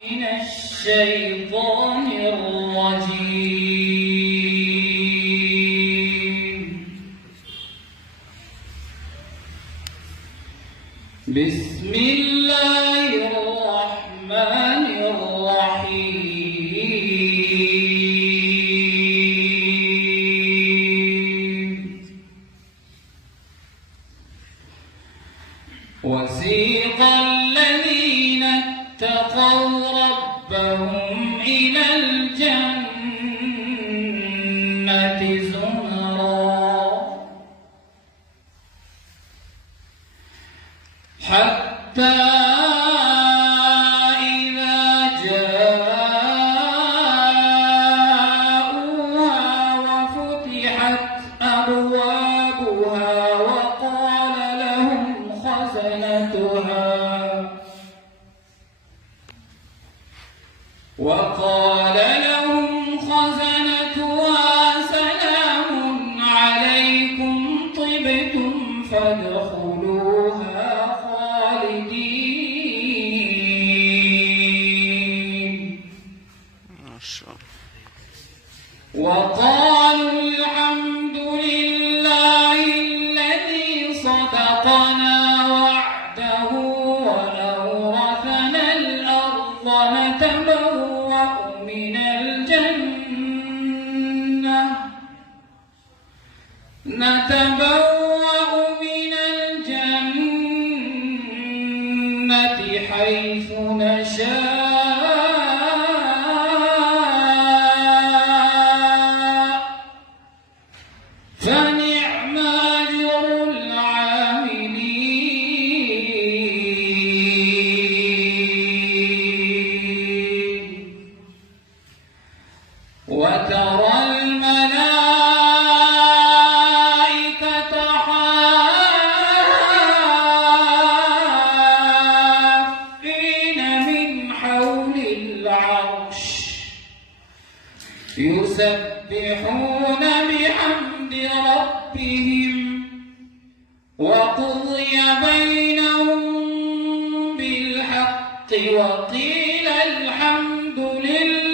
من الشيطان الرجيم. بسم الله الرحمن الرحيم. وسيق الذين اتقوا ربهم إلى الجنة زمرا حتى إذا جاءوها وفتحت أبوابها وقال لهم خزنتها سلام عليكم طبتم فادخلوها خالدين. وقالوا الحمد لله الذي صدقنا وعده وأورثنا الأرض نتبوأ من الجنة حيث نشاء فنعم أجر العاملين. وترى الملائكة حافين من حول العرش يسبحون بحمد ربهم وقضي بينهم بالحق وقيل الحمد لله